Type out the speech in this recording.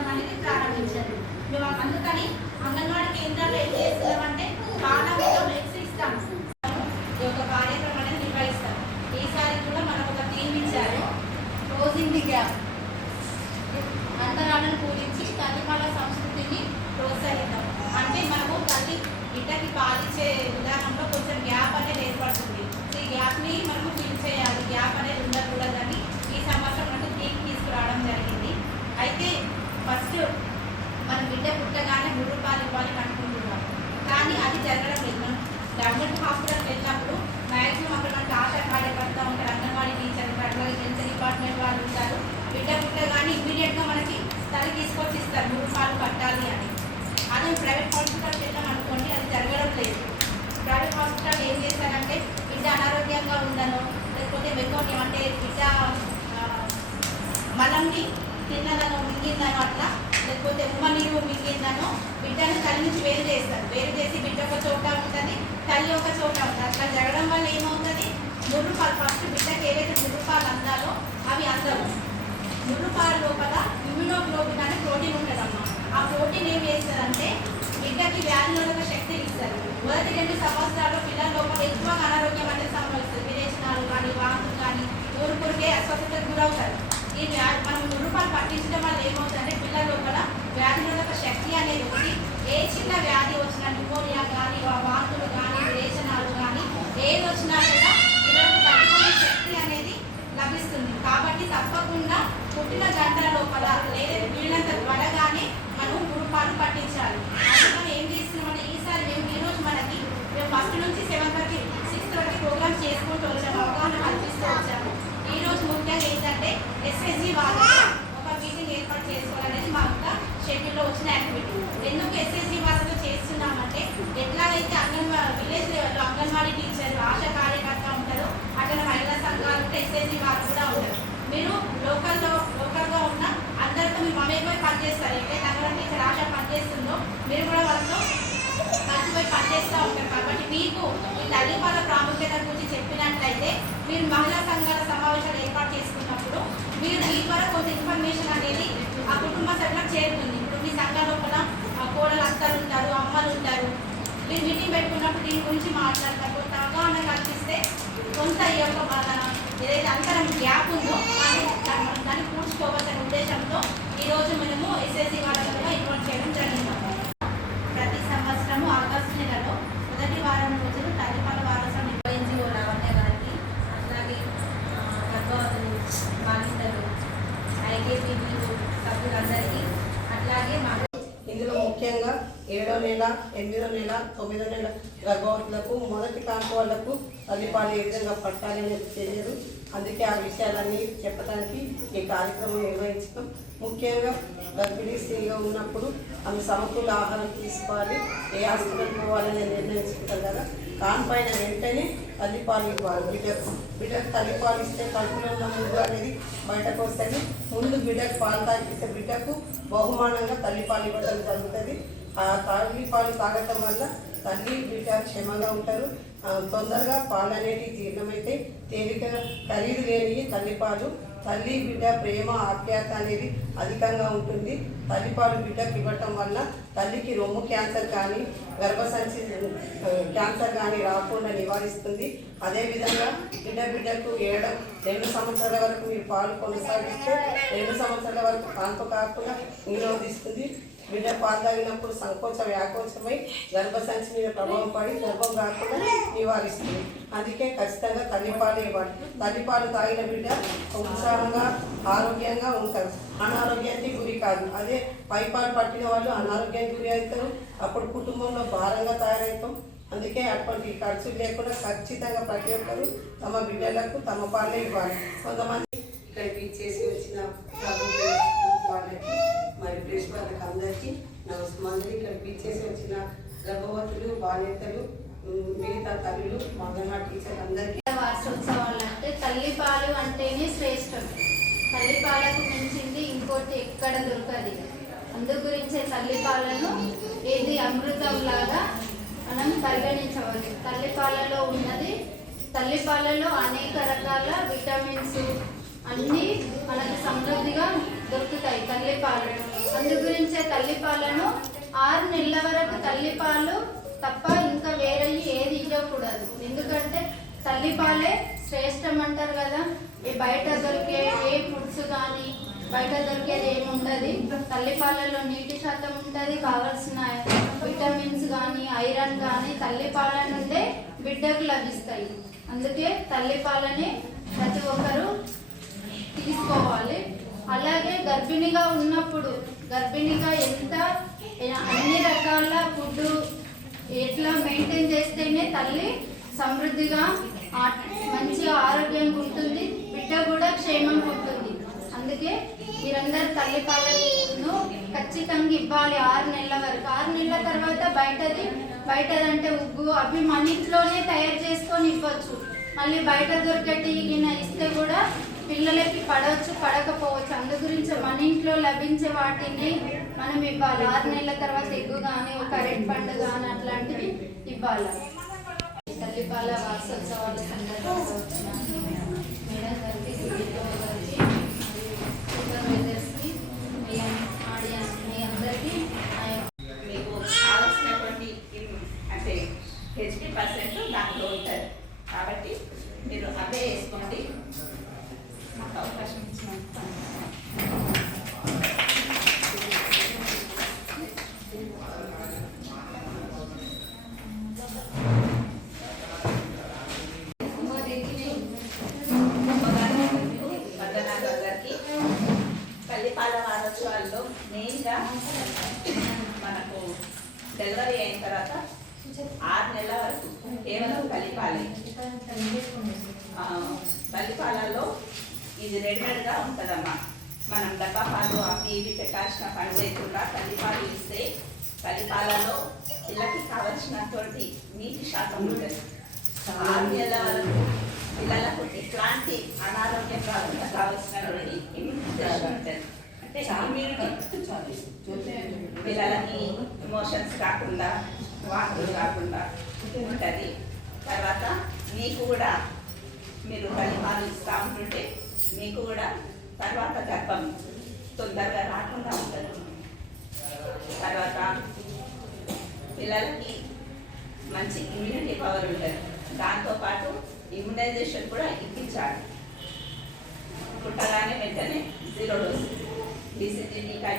తినిపించడం అనేది ప్రారంభించండి. మేము అందుకని అంగన్వాడీ కేంద్రాల్లో ఏం చేస్తున్నామంటే బాలామృతం ఎక్స్ ఇస్తాం. ఈ యొక్క కార్యక్రమాన్ని నిర్వహిస్తాం. ఈసారి కూడా మనకు ఒక థీమ్ ఇచ్చారు. క్లోజింగ్ ది గ్యాప్ అంతరాలను పూరించి తల్లిపాల సంస్కృతిని ప్రోత్సహిద్దాం. అంటే మనము తల్లి బిడ్డకి పాలిచ్చే విధానంలో కొంచెం గ్యాప్ అనేది ఏర్పడుతుంది. ఈ గ్యాప్ని మనము ఫిల్ చేయాలి. గ్యాప్ అనేది ఉండకూడదని ఈ సంవత్సరం మనకు థీమ్ తీసుకురావడం జరిగింది. అయితే మన బిడ్డ పుట్టగానే మూడు రూపాయలు ఇవ్వాలి అనుకుంటున్నాం కానీ అది జరగడం లేదు. మనం గవర్నమెంట్ హాస్పిటల్కి వెళ్ళినప్పుడు మ్యాక్సిమం అక్కడ మనకి ఆశా కార్యకర్త ఉంటారు అంగన్వాడీ టీచర్ అట్లాగే హెల్త్ డిపార్ట్మెంట్ వాళ్ళు ఉంటారు. బిడ్డ పుట్టగానే ఇమ్మీడియట్గా మనకి తల్లి తీసుకొచ్చి ఇస్తారు మూడు రూపాయలు కట్టాలి అని. అదే ప్రైవేట్ హాస్పిటల్కి వెళ్ళాం అనుకోండి అది జరగడం లేదు. ప్రైవేట్ హాస్పిటల్ ఏం చేశారంటే బిడ్డ అనారోగ్యంగా ఉందనో లేకపోతే వెకోటి అంటే బిడ్డ ఆ, మలంని తిన్నదనో మింగిందనో అట్లా లేకపోతే ఉమ్మ నీరు మింగిందనో బిడ్డను తల్లి నుంచి వేరు చేస్తారు. వేరు చేసి బిడ్డ ఒక చోట ఉంటుంది తల్లి ఒక చోట ఉంటుంది. అట్లా జరగడం వల్ల ఏమవుతుంది? ముర్రుపాలు ఫస్ట్ బిడ్డకి ఏవైతే ముర్రుపాలు అందాలో అవి అందవు. ముర్రుపాల లోపల ఇమ్యునోగ్లోబిన్ అనే ప్రోటీన్ ఉంటుందమ్మా. ఆ ప్రోటీన్ ఏం చేస్తారంటే బిడ్డకి వ్యాధి నిరోధక శక్తి ఇస్తారు మొదటి రెండు సంవత్సరాలు పిల్లల లోపల ఎక్కువగా అనారోగ్యం అనేది సంభవిస్తుంది. విరేచనాలు కానీ వాంతులు కానీ ఊరుకురికే అస్వస్థతకు గురవుతారు. ఈ మనం ముర్రుపాలు పట్టించడం వల్ల ఏమవుతుందంటే పిల్లల లోపల వ్యాధి నిరోధక శక్తి అనేది ఉంది. ఏ చిన్న వ్యాధి వచ్చినా న్యూమోనియా కానీ వాంతులు కానీ విరేచనాలు కానీ ఏది వచ్చినా కూడా పిల్లలకు తట్టుకునే శక్తి అనేది లభిస్తుంది. కాబట్టి తప్పకుండా పుట్టిన గంటల లోపల లేదా వీళ్ళంత త్వరగానే మనం గురుపాలు పట్టించాలి అందుకని ఏం చేస్తున్నామంటే ఈసారి మేము ఈరోజు మనకి మేము ఫస్ట్ నుంచి సెవెంత్ వరకు సిక్స్త్ వరకు ప్రోగ్రామ్స్ చేసుకుంటూ వచ్చాము. అవగాహన కల్పిస్తూ వచ్చాము. ఈ రోజు ముఖ్యంగా ఏంటంటే ఎస్ఎస్జి వాళ్ళకి చేసుకోవాలనేది మా యొక్క షెడ్యూల్లో వచ్చిన యాక్టివిటీ ఎందుకు ఎస్ఎస్జి వాళ్ళతో చేస్తున్నామంటే ఎట్లాగైతే అంగన్వాడీ విలేజ్ లెవెల్లో అంగన్వాడీ టీచర్ ఆశా కార్యకర్త ఉంటారో అక్కడ మహిళా సంఘాలు ఉంటే ఎస్ఎస్జి వాళ్ళు కూడా ఉంటారు. మీరు లోకల్లో లోకల్గా ఉన్న అందరితో మీ మమేకమై పనిచేస్తారు. ఎక్కడైతే అంగన్వాడీ టీచర్ ఆశ పనిచేస్తుందో మీరు కూడా వాళ్ళతో కలిసిపోయి పనిచేస్తూ ఉంటారు. కాబట్టి మీకు ఈ తల్లిపాల ప్రాముఖ్యత గురించి చెప్పినట్లయితే మీరు మహిళా సంఘాల సమావేశాలు ఏర్పాటు చేసుకుంటారు మీరు మీ ద్వారా కొంత ఇన్ఫర్మేషన్ అనేది ఆ కుటుంబ సభ్యులకు చేరుతుంది ఇప్పుడు మీ సంఘం లోపల ఆ కోడలు అత్తలు ఉంటారు అమ్మలు ఉంటారు. మీరు మీటింగ్ పెట్టుకున్నప్పుడు దీని గురించి మాట్లాడతారు కొంత అవగాహన కల్పిస్తే కొంత ఈ యొక్క మన ఏదైతే అంతరం గ్యాప్ ఉందో దాన్ని దాన్ని ఉద్దేశంతో ఈరోజు మనము ఎస్ఎస్సి వాళ్ళ కూడా ఇన్వాల్వ్ చేయడం జరిగింది. ప్రతి సంవత్సరము ఆగస్టు నెలలో మొదటి వారం రోజులు తల్లిపాల వారోత్సవం నిర్వహించి రావణ్య గారికి అట్లాగే ఆ, గర్భవతులు బాలింతలు ఐకేపీ సభ్యులందరికీ అట్లాగే మా ఇందులో ముఖ్యంగా ఏడో నెల ఎనిమిదో నెల తొమ్మిదో నెల గర్భవతులకు మొదటి కాంపు వాళ్ళకు తల్లిపాలు ఏ విధంగా పట్టాలి అనేది తెలియదు. అందుకే ఆ విషయాలన్నీ చెప్పడానికి ఈ కార్యక్రమం నిర్వహించడం. ముఖ్యంగా గర్భిణీ స్త్రీగా ఉన్నప్పుడు ఆమె సమకూల ఆహారం తీసుకోవాలి ఏ హాస్పిటల్ పోవాలని నిర్ణయించుకుంటారు కదా. దానిపైన వెంటనే తల్లిపాలు ఇవ్వాలి. బిడ్డకు బిడ్డకు తల్లిపాలు ఇస్తే కడుపులో ఉన్న ముందు అనేది బయటకు వస్తుంది. ముందు బిడ్డకు పాలు తాగిస్తే బిడ్డకు బహుమానంగా తల్లిపాలు ఇవ్వడం జరుగుతుంది. ఆ తల్లిపాలు తాగటం వల్ల తల్లి బిడ్డ క్షేమంగా ఉంటారు. తొందరగా పాలు అనేది జీర్ణమైతే తేలిక ఖరీదు లేని తల్లిపాలు తల్లి బిడ్డ ప్రేమ ఆప్యాయత అనేది అధికంగా ఉంటుంది. తల్లిపాలు బిడ్డకి ఇవ్వటం వల్ల తల్లికి రొమ్ము క్యాన్సర్ కానీ గర్భసంచి క్యాన్సర్ కానీ రాకుండా నివారిస్తుంది. అదేవిధంగా బిడ్డ బిడ్డకు ఏడ రెండు సంవత్సరాల వరకు మీరు పాలు కొనసాగిస్తే రెండు సంవత్సరాల వరకు కాన్పు కాకుండా నిరోధిస్తుంది. బిడ్డ పాలు తాగినప్పుడు సంకోచ వ్యాకోచమై గర్భసంచి మీద ప్రభావం పడి గర్భం కాకుండా నివారిస్తుంది. అందుకే ఖచ్చితంగా తల్లిపాలు ఇవ్వాలి. తల్లిపాలు తాగిన బిడ్డ ఉత్సాహంగా ఆరోగ్యంగా ఉంటారు. అనారోగ్యానికి గురి కాదు. అదే పైపాలు పట్టిన వాళ్ళు అనారోగ్యానికి గురి అవుతారు. అప్పుడు కుటుంబంలో భారంగా తయారవుతాం. అందుకే అటువంటి ఖర్చులు లేకుండా ఖచ్చితంగా ప్రతి ఒక్కరు తమ బిడ్డలకు తమ పాలే ఇవ్వాలి. కొంతమంది ఇక్కడికి చేసి వచ్చిన నమస్కారం ఇక్కడ ఇచ్చేసి వచ్చిన గర్భవతులు బాలింతలు మిగతా తల్లులు మగన్న టీచర్ అందరికీ. వార్షోత్సవాలు అంటే తల్లిపాలు అంటేనే శ్రేష్టం. తల్లిపాలకు మించింది ఇంకోటి ఎక్కడ దొరకది. అందు గురించే తల్లిపాలను ఏది అమృతం లాగా మనం పరిగణించవచ్చు. తల్లిపాలలో ఉన్నది తల్లిపాలలో అనేక రకాల విటమిన్స్ అన్నీ మనకు సమృద్ధిగా దొరుకుతాయి. తల్లిపాలు. అందు గురించే తల్లిపాలను ఆరు నెలల వరకు తల్లిపాలు తప్ప ఇంకా వేరే ఏది ఇవ్వకూడదు. ఎందుకంటే తల్లిపాలే శ్రేష్టం అంటారు కదా. ఈ బయట దొరికే ఏ ఫుడ్స్ కానీ బయట దొరికేది ఏముండదు తల్లిపాలలో నీటి శాతం ఉంటుంది కావలసిన విటమిన్స్ కానీ ఐరన్ కానీ తల్లిపాల నుండే బిడ్డకు లభిస్తాయి. అందుకే తల్లిపాలని ప్రతి ఒక్కరూ తీసుకోవాలి. అలాగే గర్భిణిగా ఉన్నప్పుడు గర్భిణిగా ఎంత అన్ని రకాల ఫుడ్ ఎట్లా మెయింటైన్ చేస్తేనే తల్లి సమృద్ధిగా మంచి ఆరోగ్యంగా ఉంటుంది బిడ్డ కూడా క్షేమంగా ఉంటుంది. అందుకే మీరందరూ తల్లి పాలను ఖచ్చితంగా ఇవ్వాలి ఆరు నెలల వరకు. ఆరు నెలల తర్వాత బయటది బయటదంటే ఉగ్గు అవి మన ఇంట్లోనే తయారు చేసుకొని ఇవ్వచ్చు. మళ్ళీ బయట దొరికేటి ఇస్తే కూడా పిల్లలకి పడవచ్చు పడకపోవచ్చు. అందు గురించి మన ఇంట్లో లభించే వాటిని మనం ఇవ్వాలి. ఆరు నెలల తర్వాత ఎగ్గు కానీ ఒక అరటి పండు కానీ అట్లాంటివి ఇవ్వాలి. తల్లిపాల వార్షోత్సవాల సందర్భంగా రెడీమేడ్గా ఉంటుందమ్మా. మనం డబ్బా పాలు అవి ఇవి పెట్టాల్సిన పని లేకుండా తల్లిపాలు ఇస్తే తల్లిపాలలో పిల్లకి కావలసినటువంటి నీటి శాతం ఉంటుంది. ఆరు నెలల వరకు పిల్లలకు ఎట్లాంటి అనారోగ్యం కాకుండా కావలసినటువంటి ఇమ్యూనిటేషన్ ఉంటుంది. అంటే పిల్లలకి ఎమోషన్స్ కాకుండా వాంతులు కాకుండా ఉంటుంది. తర్వాత మీకు కూడా మీరు తల్లిపాలు ఇస్తూ ఉంటుంటే మీకు కూడా తర్వాత గర్భం తొందరగా రాకుండా ఉంటుంది. తర్వాత పిల్లలకి మంచి ఇమ్యూనిటీ పవర్ ఉంటుంది. దాంతోపాటు ఇమ్యునైజేషన్ కూడా ఇప్పించాలి. పుట్టగానే వెంటనే జీరో డోస్ బీసీజీ టీకా